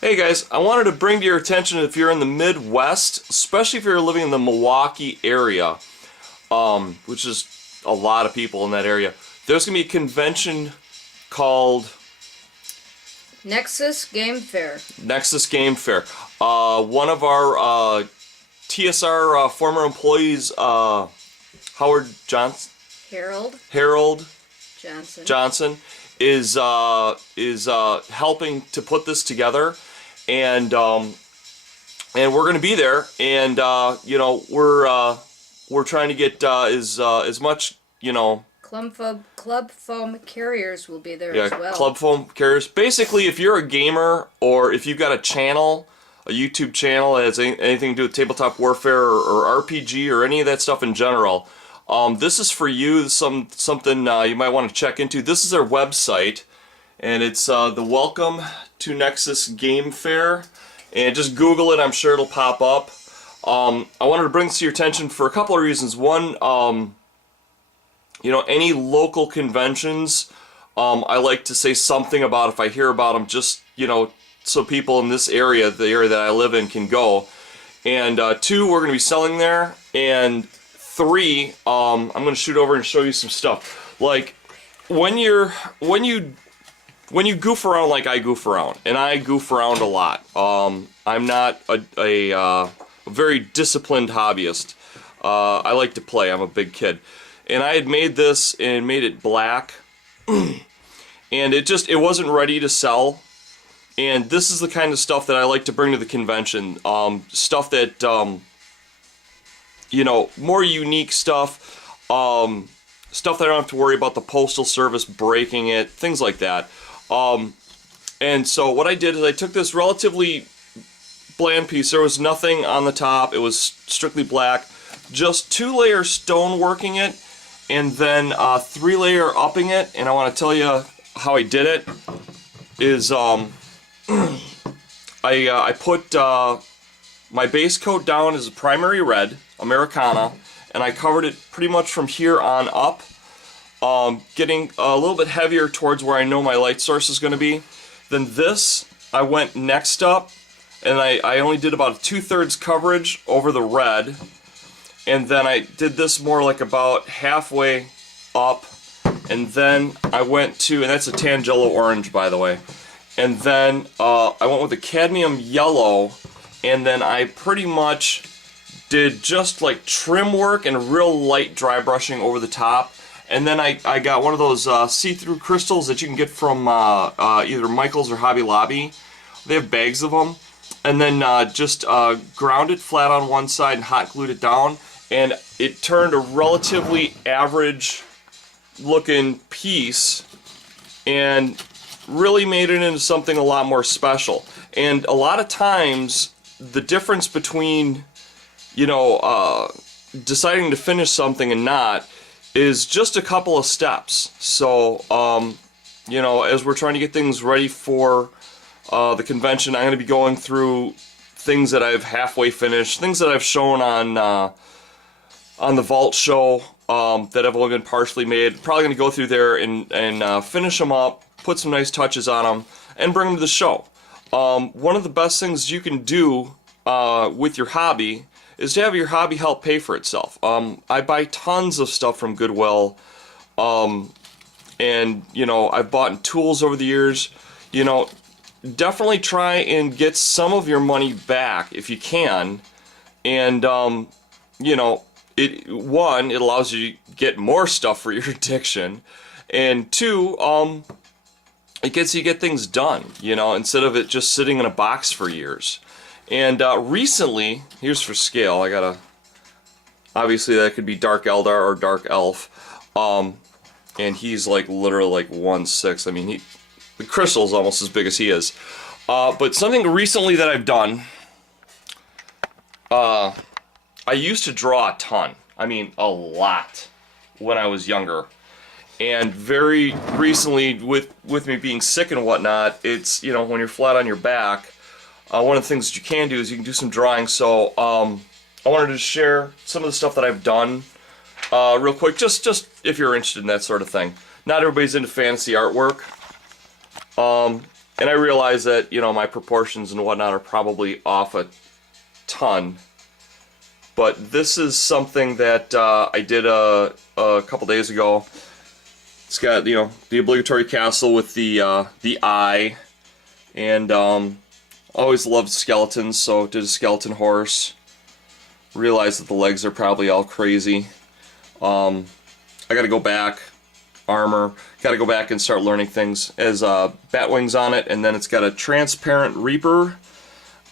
Hey guys, I wanted to bring to your attention, if you're in the Midwest, especially if you're living in the Milwaukee area, which is a lot of people in that area, there's going to be a convention called Nexus Game Fair. Nexus Game Fair. One of our TSR former employees, Howard Johnson, Harold Johnson, is helping to put this together, and we're going to be there, and you know, we're trying to get as much, you know. Club foam carriers will be there as well. Yeah, club foam carriers. Basically, if you're a gamer, or if you've got a channel, a YouTube channel that has anything to do with tabletop warfare or RPG or any of that stuff in general, this is for you. Something you might want to check into. This is their website, and it's the Welcome to Nexus Game Fair. And just Google it. I'm sure it'll pop up. I wanted to bring this to your attention for a couple of reasons. One, you know, any local conventions, I like to say something about if I hear about them, just, you know, so people in this area, the area that I live in, can go. And two, we're going to be selling there. And three, I'm going to shoot over and show you some stuff. Like, when you goof around like I goof around, and I goof around a lot. I'm not a very disciplined hobbyist. I like to play. I'm a big kid. And I had made this and made it black, and it wasn't ready to sell. And this is the kind of stuff that I like to bring to the convention. Stuff that, you know, more unique stuff. Stuff that I don't have to worry about the Postal Service breaking it, things like that. And so what I did is I took this relatively bland piece. There was nothing on the top. It was strictly black. Just 2-layer stone working it, and then 3-layer upping it. And I want to tell you how I did it. Is I put my base coat down as a primary red, Americana, and I covered it pretty much from here on up, getting a little bit heavier towards where I know my light source is going to be. Then this, I went next up, and I only did about 2/3 coverage over the red. And then I did this more like about halfway up, and then I went to, and that's a Tangelo orange, by the way. And then I went with a cadmium yellow, and then I pretty much did just like trim work and real light dry brushing over the top. And then I got one of those see-through crystals that you can get from either Michael's or Hobby Lobby. They have bags of them. And then just ground it flat on one side and hot glued it down. And it turned a relatively average looking piece and really made it into something a lot more special. And a lot of times the difference between, you know, deciding to finish something and not is just a couple of steps. So you know, as we're trying to get things ready for the convention, I'm going to be going through things that I've halfway finished, things that I've shown on the Vault show that have only been partially made. Probably going to go through there and finish them up, put some nice touches on them, and bring them to the show. One of the best things you can do with your hobby is to have your hobby help pay for itself. I buy tons of stuff from Goodwill, and you know, I've bought tools over the years. You know, definitely try and get some of your money back if you can, and you know, it allows you to get more stuff for your addiction, and two, it gets you to get things done, you know, instead of it just sitting in a box for years. And recently, here's for scale, obviously that could be Dark Eldar or Dark Elf, and he's like literally like 1/6. I mean, the crystal's almost as big as he is. But something recently that I've done, I used to draw a ton. I mean, a lot when I was younger. And very recently, with me being sick and whatnot, it's, you know, when you're flat on your back, one of the things that you can do is you can do some drawing. So I wanted to share some of the stuff that I've done real quick, just if you're interested in that sort of thing. Not everybody's into fantasy artwork. And I realize that, you know, my proportions and whatnot are probably off a ton. But this is something that I did a couple days ago. It's got, you know, the obligatory castle with the eye. And always loved skeletons, so did a skeleton horse. Realized that the legs are probably all crazy. I gotta go back. Armor. Gotta go back and start learning things. It has bat wings on it, and then it's got a transparent reaper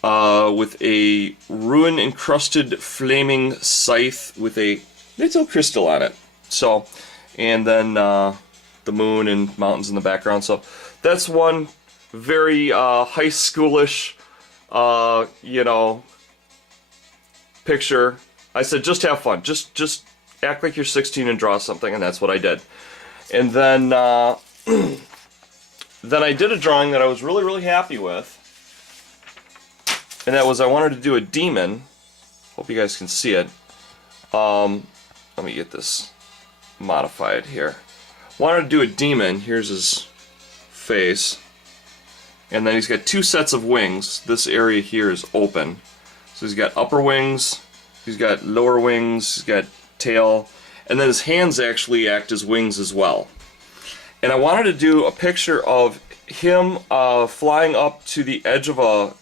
with a ruin encrusted flaming scythe with a little crystal on it. So, and then the moon and mountains in the background. So that's one very high schoolish, you know, picture. I said just have fun. Just act like you're 16 and draw something, and that's what I did. And then then I did a drawing that I was really happy with. And that was, I wanted to do a demon. Hope you guys can see it. Let me get this modified here. Wanted to do a demon. Here's his face. And then he's got two sets of wings. This area here is open. So he's got upper wings, he's got lower wings, he's got tail, and then his hands actually act as wings as well. And I wanted to do a picture of him flying up to the edge of a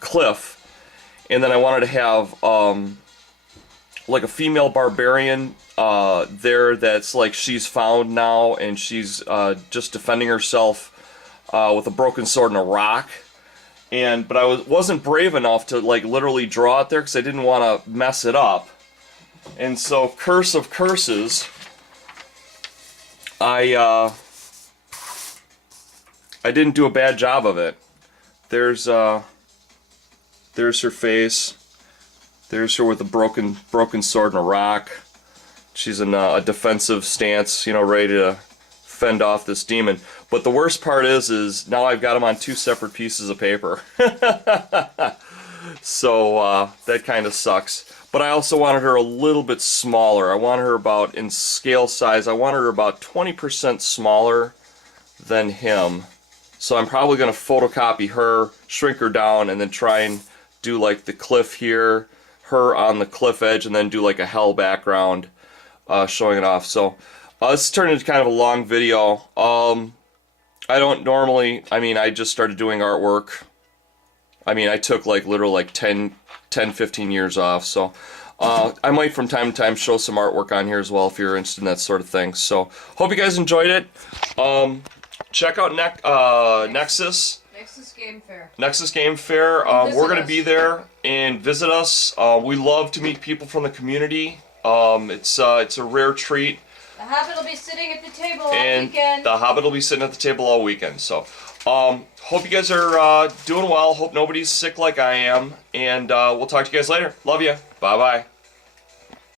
cliff, and then I wanted to have like a female barbarian there that's like she's found now, and she's just defending herself with a broken sword and a rock. But I wasn't brave enough to like literally draw it there because I didn't want to mess it up. And so, curse of curses, I didn't do a bad job of it. There's her face. There's her with a broken sword and a rock. She's in a defensive stance, you know, ready to fend off this demon. But the worst part is now I've got them on two separate pieces of paper. So that kind of sucks. But I also wanted her a little bit smaller. I wanted her about, in scale size, I wanted her about 20% smaller than him. So I'm probably going to photocopy her, shrink her down, and then try and do like the cliff here, her on the cliff edge, and then do like a hell background showing it off. So this turned into kind of a long video. I don't normally, I mean, I just started doing artwork. I mean, I took like literally like 10, 15 years off. So I might from time to time show some artwork on here as well if you're interested in that sort of thing. So hope you guys enjoyed it. Check out Nexus. Nexus Game Fair. Nexus Game Fair. We're going to be there and visit us. We love to meet people from the community. It's a rare treat. The Hobbit will be sitting at the table all weekend. The Hobbit will be sitting at the table all weekend. So, hope you guys are doing well. Hope nobody's sick like I am. And we'll talk to you guys later. Love you. Bye-bye.